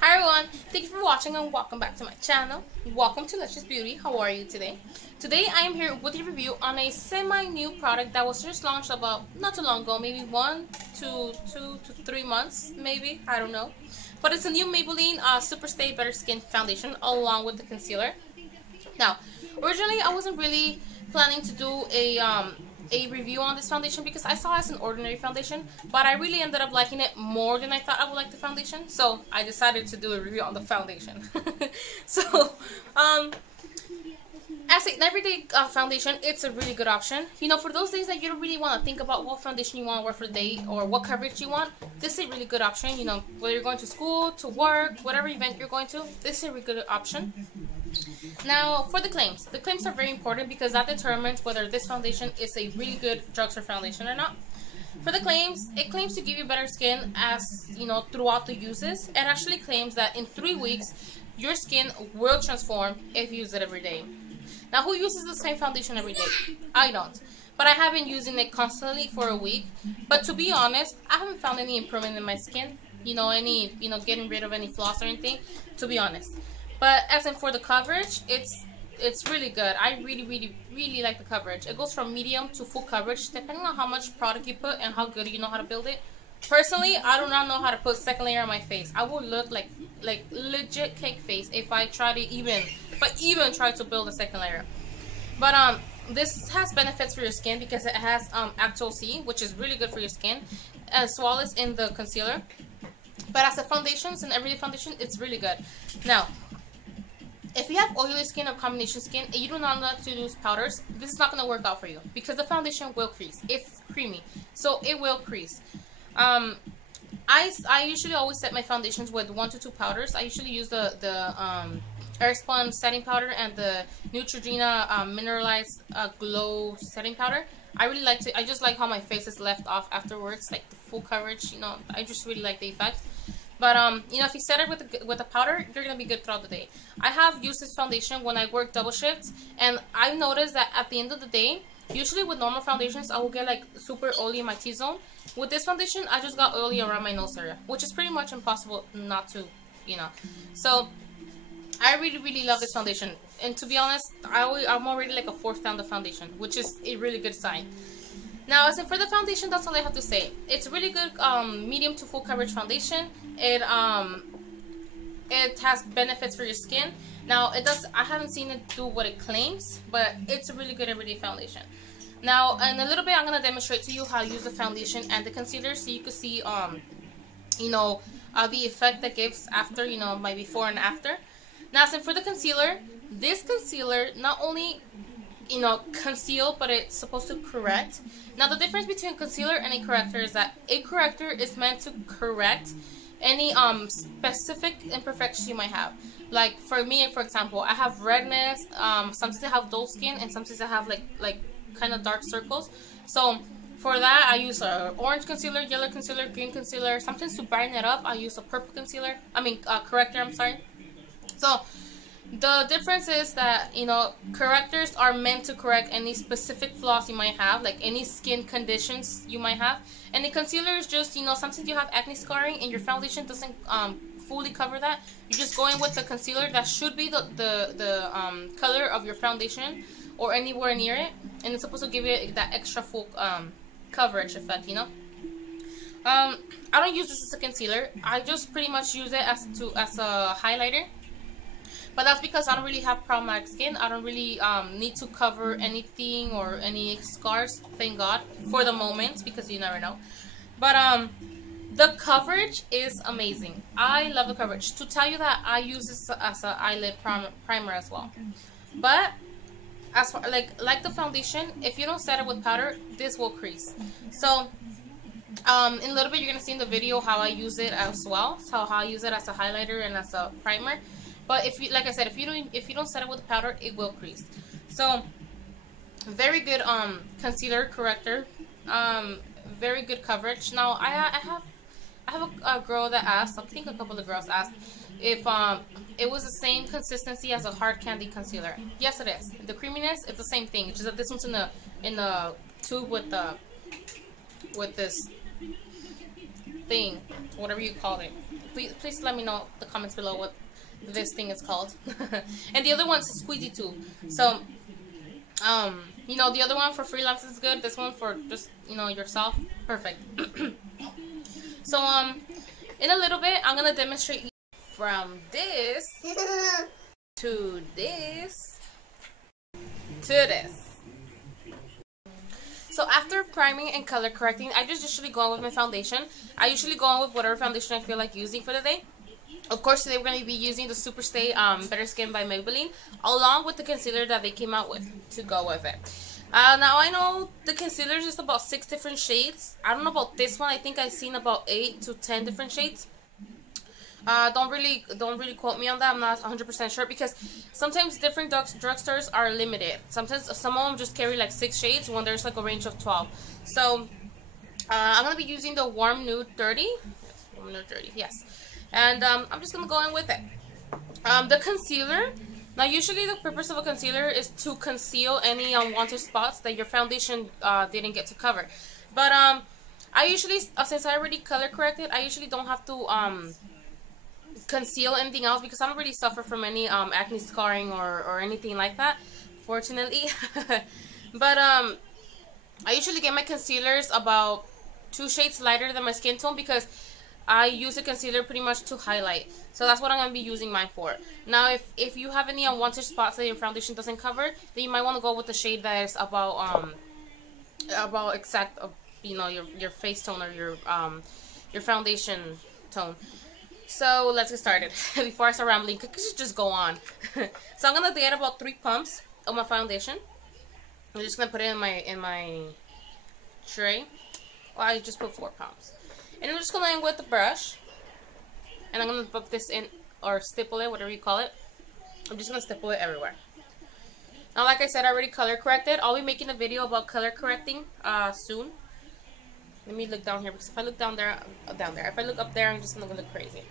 Hi everyone, thank you for watching and welcome back to my channel. Welcome to Luscious Beauty. How are you today? Today I am here with a review on a semi-new product that was just launched about not too long ago, maybe 1 to 2 to 3 months, maybe, I don't know. But it's a new Maybelline Super Stay Better Skin Foundation along with the concealer. Now, originally I wasn't really planning to do a review on this foundation because I saw it as an ordinary foundation, but I really ended up liking it more than I thought I would like the foundation, so I decided to do a review on the foundation. So, as an everyday foundation, it's a really good option. You know, for those days that you don't really want to think about what foundation you want to wear for the day or what coverage you want, this is a really good option. You know, whether you're going to school, to work, whatever event you're going to, this is a really good option. Now, for the claims are very important because that determines whether this foundation is a really good drugstore foundation or not. For the claims, it claims to give you better skin as, you know, throughout the uses. It actually claims that in 3 weeks, your skin will transform if you use it every day. Now, who uses the same foundation every day? I don't. But I have been using it constantly for a week. But to be honest, I haven't found any improvement in my skin. You know, getting rid of any flaws or anything, to be honest. But as in for the coverage, it's really good. I really like the coverage. It goes from medium to full coverage depending on how much product you put and how good you know how to build it. Personally, I do not know how to put second layer on my face. I will look like legit cake face if I even try to build a second layer. But this has benefits for your skin because it has Actol C, which is really good for your skin, as well as in the concealer. But as a foundation, as an everyday foundation, it's really good. Now, if you have oily skin or combination skin and you do not like to use powders, this is not going to work out for you because the foundation will crease. It's creamy, so it will crease. I usually always set my foundations with 1 to 2 powders. I usually use the Airspun setting powder and the Neutrogena mineralized glow setting powder. I just like how my face is left off afterwards, like the full coverage. You know, I just really like the effect. But you know, if you set it with a powder, you're gonna be good throughout the day. I have used this foundation when I work double shifts, and I've noticed that at the end of the day, usually with normal foundations, I will get like super oily in my T-zone. With this foundation, I just got oily around my nose area, which is pretty much impossible not to, you know. So I really love this foundation, and to be honest, I'm already like a 4th down the foundation, which is a really good sign. Now, as in for the foundation, that's all I have to say. It's a really good medium to full coverage foundation. It has benefits for your skin. Now, I haven't seen it do what it claims, but it's a really good everyday foundation. Now, in a little bit, I'm gonna demonstrate to you how to use the foundation and the concealer, so you can see, you know, the effect that gives after, you know, my before and after. Now, as in for the concealer, this concealer not only, you know, conceal, but it's supposed to correct. Now, the difference between concealer and a corrector is that a corrector is meant to correct any specific imperfections you might have. Like for me, for example, I have redness, sometimes I have dull skin, and sometimes I have like kind of dark circles. So for that, I use a orange concealer, yellow concealer, green concealer. Sometimes to brighten it up, I use a purple corrector, I'm sorry. So the difference is that, you know, correctors are meant to correct any specific flaws you might have, like any skin conditions you might have. And the concealer is just, you know, sometimes you have acne scarring and your foundation doesn't fully cover that. You're just going with the concealer that should be the color of your foundation or anywhere near it, and it's supposed to give you that extra full coverage effect, you know. I don't use this as a concealer. I just pretty much use it as a highlighter. But that's because I don't really have problematic skin. I don't really need to cover anything or any scars, thank God, for the moment, because you never know. But the coverage is amazing. I love the coverage. To tell you that, I use this as an eyelid primer as well. But as far like the foundation, if you don't set it with powder, this will crease. So in a little bit, you're gonna see in the video how I use it as well. So how I use it as a highlighter and as a primer. But if you, like I said, if you don't set it with powder, it will crease. So very good concealer corrector, very good coverage. Now I have a girl that asked, I think a couple of girls asked if it was the same consistency as a hard candy concealer. Yes, it is. The creaminess, it's the same thing. It's just that this one's in the tube with this thing, whatever you call it. please let me know in the comments below what this thing is called. And the other one's a squeezy tube. So, you know, the other one for freelance is good. This one for just, you know, yourself, perfect. So, in a little bit, I'm gonna demonstrate from this to this to this. So after priming and color correcting, I just usually go on with my foundation. I usually go on with whatever foundation I feel like using for the day. Of course, today we're going to be using the Super Stay Better Skin by Maybelline, along with the concealer that they came out with to go with it. Now, I know the concealer is just about 6 different shades. I don't know about this one. I think I've seen about 8 to 10 different shades. Don't really quote me on that. I'm not 100% sure, because sometimes different drugstores are limited. Sometimes some of them just carry like 6 shades when there's like a range of 12. So I'm gonna be using the Warm Nude 30. Warm Nude 30, yes. And I'm just gonna go in with it. The concealer. Now, usually the purpose of a concealer is to conceal any unwanted spots that your foundation didn't get to cover. But I usually, since I already color corrected, I usually don't have to conceal anything else, because I don't really suffer from any acne scarring or anything like that, fortunately. But I usually get my concealers about 2 shades lighter than my skin tone, because I use a concealer pretty much to highlight. So that's what I'm going to be using mine for. Now, if you have any unwanted spots that your foundation doesn't cover, then you might want to go with the shade that is about exact, you know, your face tone or your foundation tone. So let's get started. Before I start rambling, just go on. So I'm gonna get about 3 pumps of my foundation. I'm just gonna put it in my tray. Well, I just put 4 pumps, and I'm just gonna end with the brush, and I'm gonna put this in, or stipple it, whatever you call it. I'm just gonna stipple it everywhere. Now, like I said, I already color corrected. I'll be making a video about color correcting soon. Let me look down here, because if I look down there, if I look up there, I'm just gonna look crazy.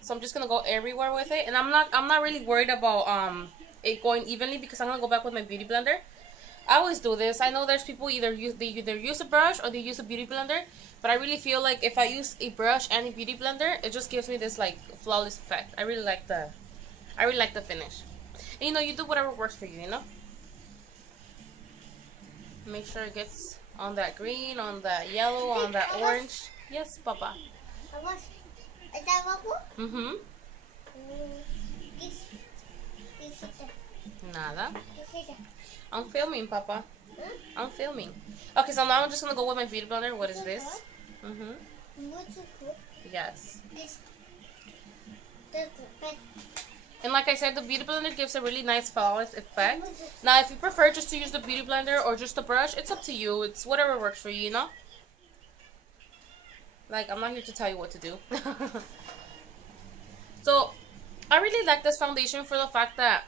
So I'm just gonna go everywhere with it, and I'm not really worried about it going evenly, because I'm gonna go back with my beauty blender. I always do this. I know there's people either use a brush or they use a beauty blender, but I really feel like if I use a brush and a beauty blender, it just gives me this like flawless effect. I really like the finish. And, you know, you do whatever works for you, you know. Make sure it gets on that green, on that yellow, on that orange. Yes, Papa. Is that bubble? Mm-hmm. Nada. I'm filming, Papa. I'm filming. Okay, so now I'm just gonna go with my beauty blender. What is this? Mm-hmm. Yes. And like I said, the beauty blender gives a really nice flawless effect. Now, if you prefer just to use the beauty blender or just the brush, it's up to you. It's whatever works for you, you know? Like, I'm not here to tell you what to do. So, I really like this foundation for the fact that,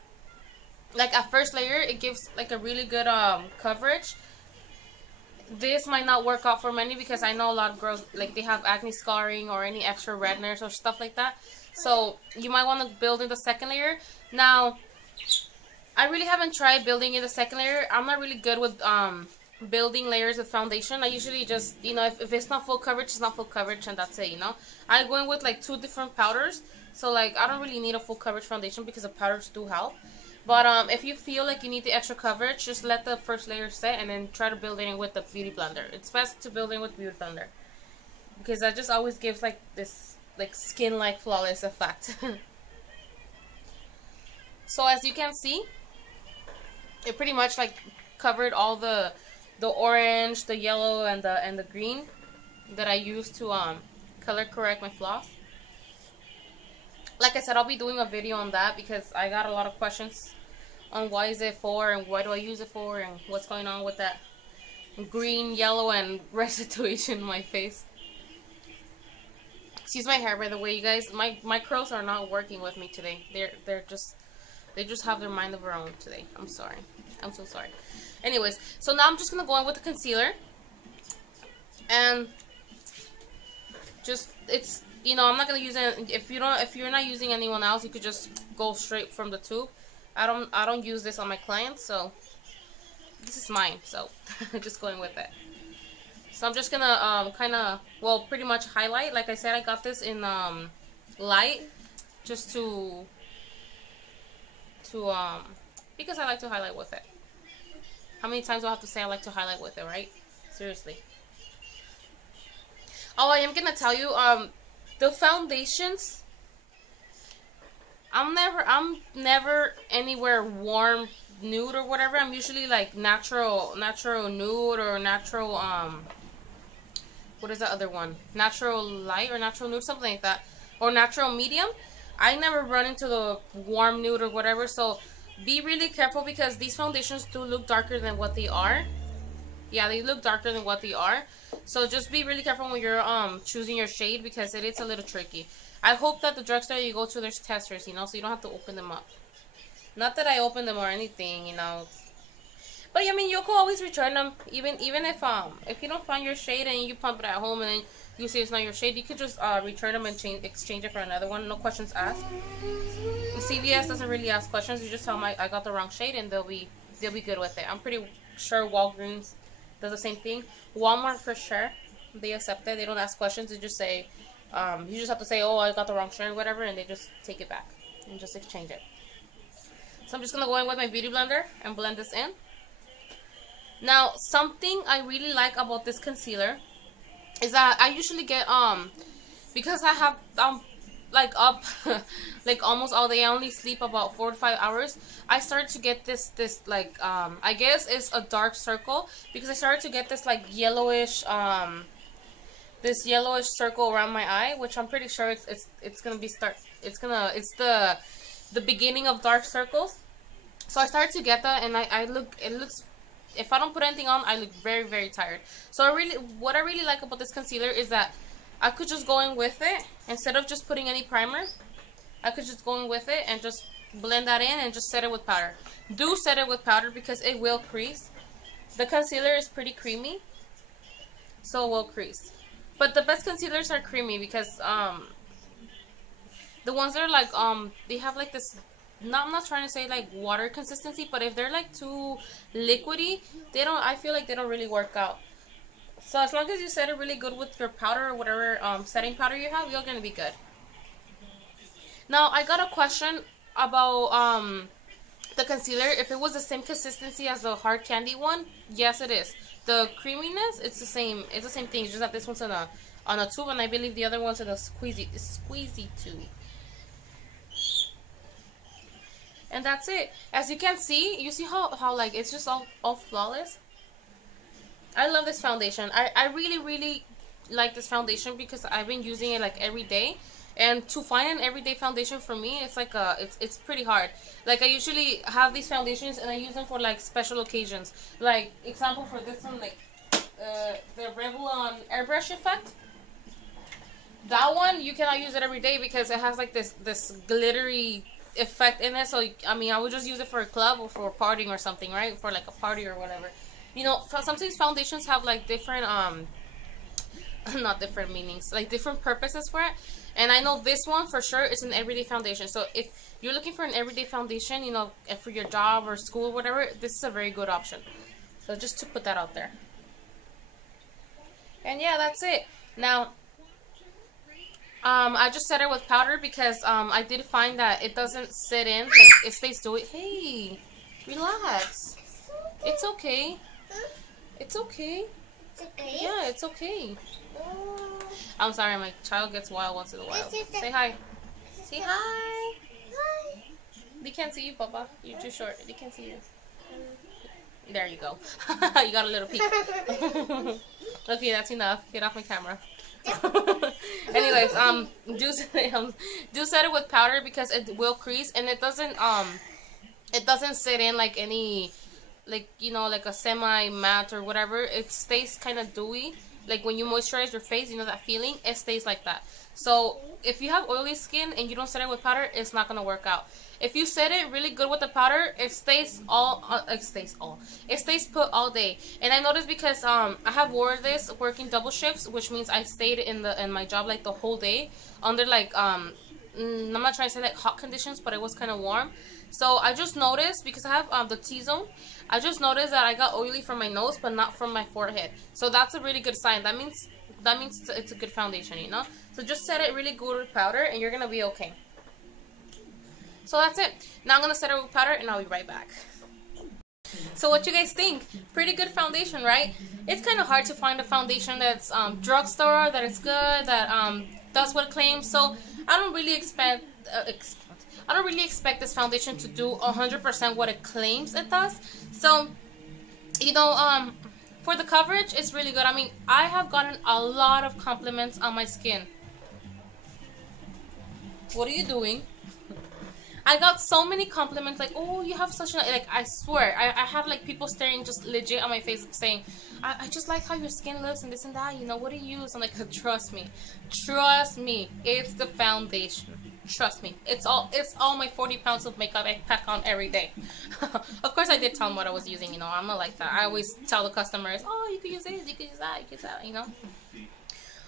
like, at first layer, it gives, like, a really good coverage. This might not work out for many, because I know a lot of girls, like, they have acne scarring or any extra redness or stuff like that. So, you might want to build in the second layer. Now, I really haven't tried building in the second layer. I'm not really good with building layers of foundation. I usually just, you know, if it's not full coverage, it's not full coverage, and that's it, you know. I go in with, like, 2 different powders. So, like, I don't really need a full coverage foundation, because the powders do help. But if you feel like you need the extra coverage, just let the first layer set and then try to build it in with the beauty blender. It's best to build in with beauty blender, because that just always gives, like, this like skin-like flawless effect. So as you can see, it pretty much like covered all the orange, the yellow, and the green that I used to color correct my flaws. Like I said, I'll be doing a video on that, because I got a lot of questions on why is it for, and why do I use it for, and what's going on with that green, yellow, and red situation in my face. Excuse my hair, by the way, you guys. My curls are not working with me today. They just have their mind of their own today. I'm sorry. I'm so sorry. Anyways, so now I'm just gonna go in with the concealer, and just, it's, you know, I'm not gonna use it. If you're not using anyone else, you could just go straight from the tube. I don't use this on my clients, so this is mine. So just going with it. So I'm just gonna kind of, well, pretty much highlight. Like I said, I got this in light, just to because I like to highlight with it. How many times do I have to say I like to highlight with it, right? Seriously. Oh, I am gonna tell you, the foundations, I'm never anywhere warm nude or whatever. I'm usually like natural nude, or natural what is that other one? Natural light or natural nude, something like that, or natural medium. I never run into the warm nude or whatever. So be really careful, because these foundations do look darker than what they are. Yeah, they look darker than what they are. So just be really careful when you're choosing your shade, because it is a little tricky. I hope that the drugstore you go to, there's testers, you know, so you don't have to open them up. Not that I open them or anything, you know. But I mean, you can always return them, even if you don't find your shade and you pump it at home and then you see it's not your shade, you could just return them and exchange it for another one. No questions asked. CVS doesn't really ask questions. You just tell them I got the wrong shade, and they'll be good with it. I'm pretty sure Walgreens does the same thing. Walmart for sure, they accept it. They don't ask questions. They just say, you just have to say, oh, I got the wrong shade or whatever, and they just take it back and just exchange it. So I'm just gonna go in with my beauty blender and blend this in. Now, something I really like about this concealer is that I usually get because I have like up like almost all day. I only sleep about 4 to 5 hours. I started to get this like I guess it's a dark circle, because I started to get this like yellowish circle around my eye, which I'm pretty sure it's gonna be it's the beginning of dark circles. So I started to get that, and it looks, if I don't put anything on, I look very, very tired. So what I really like about this concealer is that I could just go in with it instead of just putting any primer. I could just go in with it and just blend that in and just set it with powder. Do set it with powder, because it will crease. The concealer is pretty creamy, so it will crease. But the best concealers are creamy, because the ones that are like they have like this, I'm not trying to say like water consistency, but if they're like too liquidy, I feel like they don't really work out. So as long as you set it really good with your powder or whatever setting powder you have, you're gonna be good. Now I got a question about the concealer, if it was the same consistency as the hard candy one. Yes, it is. The creaminess, it's the same thing. It's just that this one's on a tube, and I believe the other one's in a squeezy tube. And that's it. As you can see, you see how like it's just all flawless. I love this foundation. I really, really like this foundation, because I've been using it like every day. And to find an everyday foundation for me, it's like it's pretty hard. Like, I usually have these foundations and I use them for like special occasions. Like, example for this one, like the Revlon airbrush effect. That one, you cannot use it every day because it has like this glittery effect in it. So I mean, I would just use it for a club or for partying or something, right? For like a party or whatever. You know, sometimes foundations have like different not different meanings, like different purposes for it. And I know this one for sure is an everyday foundation. So if you're looking for an everyday foundation, you know, for your job or school or whatever, this is a very good option. So just to put that out there. And yeah, that's it. Now, I just set it with powder because I did find that it doesn't sit in, like it stays to it. Hey, relax. It's okay. It's okay. It's okay? Yeah, it's okay. I'm sorry, my child gets wild once in a while. Say hi. Say hi. Hi. They can't see you, Papa. You're too short. They can't see you. There you go. You got a little peek. Okay, that's enough. Get off my camera. Anyways, do set it with powder because it will crease, and it doesn't sit in like any, like, you know, like a semi matte or whatever. It stays kind of dewy. Like when you moisturize your face, you know that feeling? It stays like that. So if you have oily skin and you don't set it with powder, it's not gonna work out. If you set it really good with the powder, it stays put all day. And I noticed because I have wore this working double shifts, which means I stayed in my job like the whole day under like I'm not trying to say like hot conditions, but it was kind of warm. So I just noticed, because I have the T-zone, I just noticed that I got oily from my nose, but not from my forehead. So that's a really good sign. That means it's a good foundation, you know. So just set it really good with powder, and you're gonna be okay. So that's it. Now I'm gonna set it with powder, and I'll be right back. So what you guys think? Pretty good foundation, right? It's kind of hard to find a foundation that's drugstore, that is good, that does what it claims. So I don't really expect this foundation to do 100% what it claims it does. So, you know, for the coverage, it's really good. I mean, I have gotten a lot of compliments on my skin. What are you doing? I got so many compliments, like, oh, you have such a, like, I swear, I had, like, people staring just legit on my face saying, I just like how your skin looks and this and that, you know, what do you use? I'm like, trust me, it's the foundation. Trust me, it's all my 40 pounds of makeup I pack on every day. Of course, I did tell them what I was using, you know, I'm not like that. I always tell the customers, oh, you could use this, you could use that, you could use that, you know.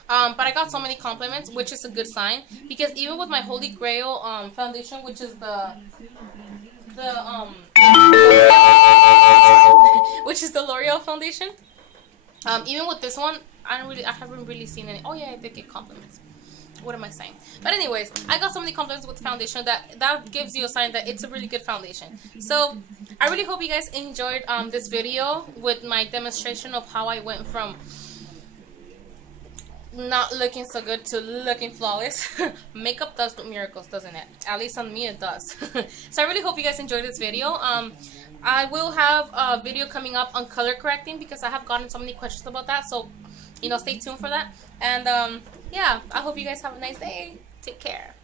But I got so many compliments, which is a good sign, because even with my Holy Grail foundation, which is which is the L'Oreal foundation, even with this one, I haven't really seen any. Oh yeah, I did get compliments. What am I saying? But anyways, I got so many compliments with the foundation that gives you a sign that it's a really good foundation. So I really hope you guys enjoyed this video with my demonstration of how I went from not looking so good to looking flawless. Makeup does do miracles, doesn't it? At least on me it does. So I really hope you guys enjoyed this video. I will have a video coming up on color correcting, because I have gotten so many questions about that. So, you know, stay tuned for that. And yeah, I hope you guys have a nice day. Take care.